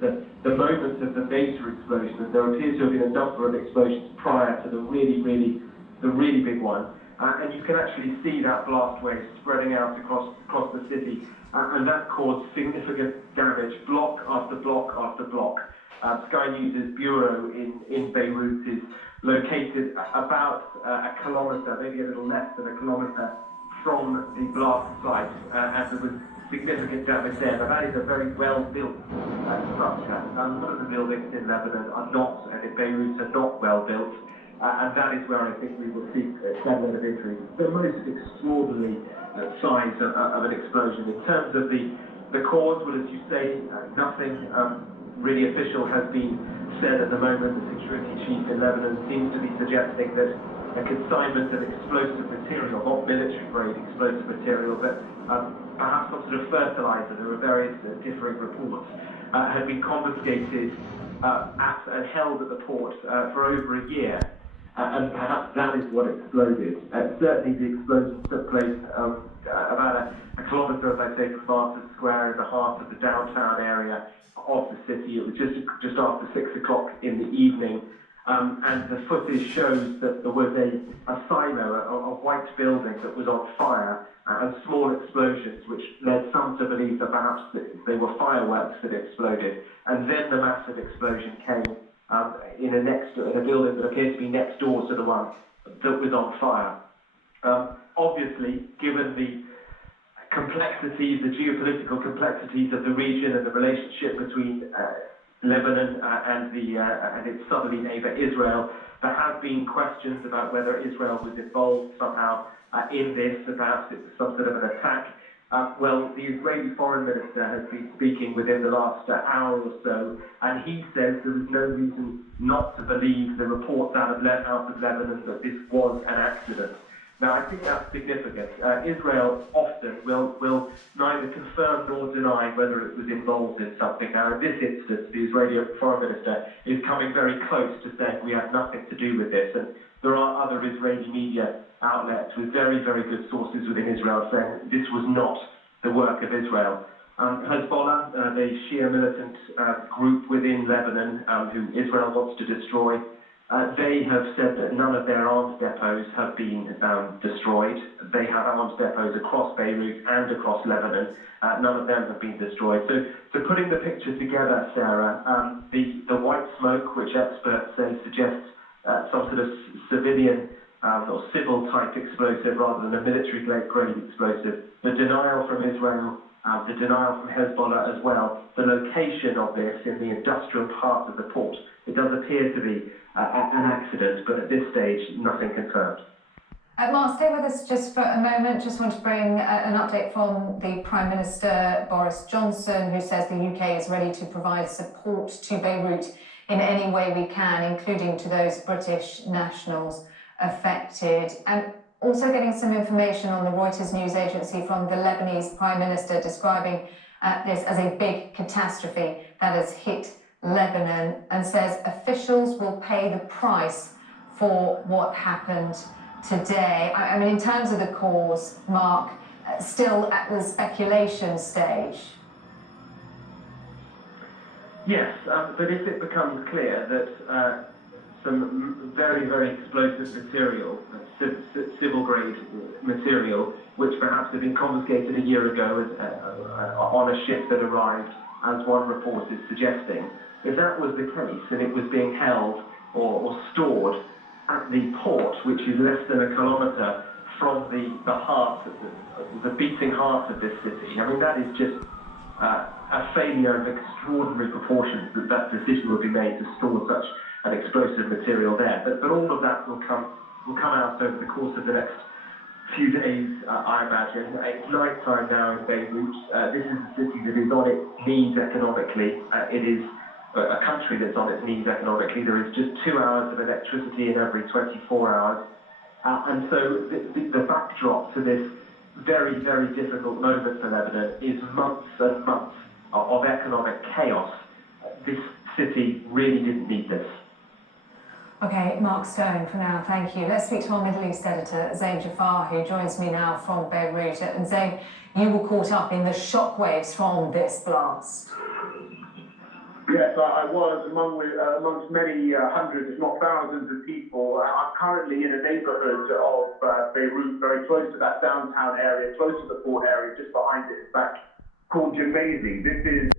the moment of the major explosion, and there appears to have been a number of explosions prior to the really big one. And you can actually see that blast wave spreading out across the city, and that caused significant damage, block after block after block. Sky News' bureau in Beirut is located about a kilometre, maybe a little less than a kilometre from the blast site, and there was significant damage there. Now that is a very well-built structure. A lot of the buildings in Lebanon are not, and in Beirut are not well-built, and that is where I think we will see several of injuries. The most extraordinary size of an explosion. In terms of the cause, well, as you say, nothing really official has been said at the moment. The security chief in Lebanon seems to be suggesting that a consignment of explosive material, not military-grade explosive material, but perhaps some sort of fertilizer, there are various differing reports, had been confiscated and held at the port for over a year, and perhaps that is what exploded. Certainly the explosion took place about a kilometre, as I say, from Martyrs Square in the heart of the downtown area of the city. It was just after 6 o'clock in the evening. And the footage shows that there was a silo, a white building that was on fire, and small explosions, which led some to believe that perhaps they were fireworks that exploded. And then the massive explosion came in a building that appears to be next door to the one that was on fire. Obviously, given the complexities, the geopolitical complexities of the region and the relationship between Lebanon and its southerly neighbour Israel, there have been questions about whether Israel was involved somehow in this, perhaps it was some sort of an attack. Well, the Israeli foreign minister has been speaking within the last hour or so, and he says there is no reason not to believe the reports out of Lebanon that this was an accident. Now, I think that's significant. Israel often will neither confirm nor deny whether it was involved in something. Now, in this instance, the Israeli foreign minister is coming very close to saying we had nothing to do with this. And there are other Israeli media outlets with very good sources within Israel saying this was not the work of Israel. Hezbollah, the Shia militant group within Lebanon who Israel wants to destroy, they have said that none of their arms depots have been destroyed. They have arms depots across Beirut and across Lebanon. None of them have been destroyed. So putting the picture together, Sarah, the white smoke, which experts say suggests some sort of civilian or civil-type explosive rather than a military-grade explosive, the denial from Israel, the denial from Hezbollah as well, the location of this in the industrial part of the port, it does appear to be an accident, but at this stage, nothing confirmed. Mark, stay with us just for a moment. Just want to bring an update from the Prime Minister, Boris Johnson, who says the UK is ready to provide support to Beirut in any way we can, including to those British nationals affected. And also getting some information on the Reuters news agency from the Lebanese Prime Minister describing this as a big catastrophe that has hit Lebanon, and says officials will pay the price for what happened today. I mean, in terms of the cause, Mark, still at the speculation stage. Yes, but if it becomes clear that some very explosive material, civil-grade material, which perhaps had been confiscated a year ago on a ship that arrived, as one report is suggesting, if that was the case and it was being held or stored at the port, which is less than a kilometre from the heart, the beating heart of this city, I mean, that is just a failure of extraordinary proportions that decision would be made to store such an explosive material there. But all of that will come out over the course of the next few days, I imagine. It's night time now in Beirut. This is a city that is on its knees economically. It is a country that's on its knees economically. There is just 2 hours of electricity in every 24 hours. And so the backdrop to this very difficult moment for Lebanon is months and months of economic chaos. This city really didn't need this. Okay, Mark Stone for now, thank you. Let's speak to our Middle East editor, Zain Jafar, who joins me now from Beirut. And Zain, you were caught up in the shockwaves from this blast. Yes, I was amongst many hundreds, if not thousands of people. I'm currently in a neighborhood of Beirut, very close to that downtown area, close to the port area, just behind it, in fact, called Jemaisi. This is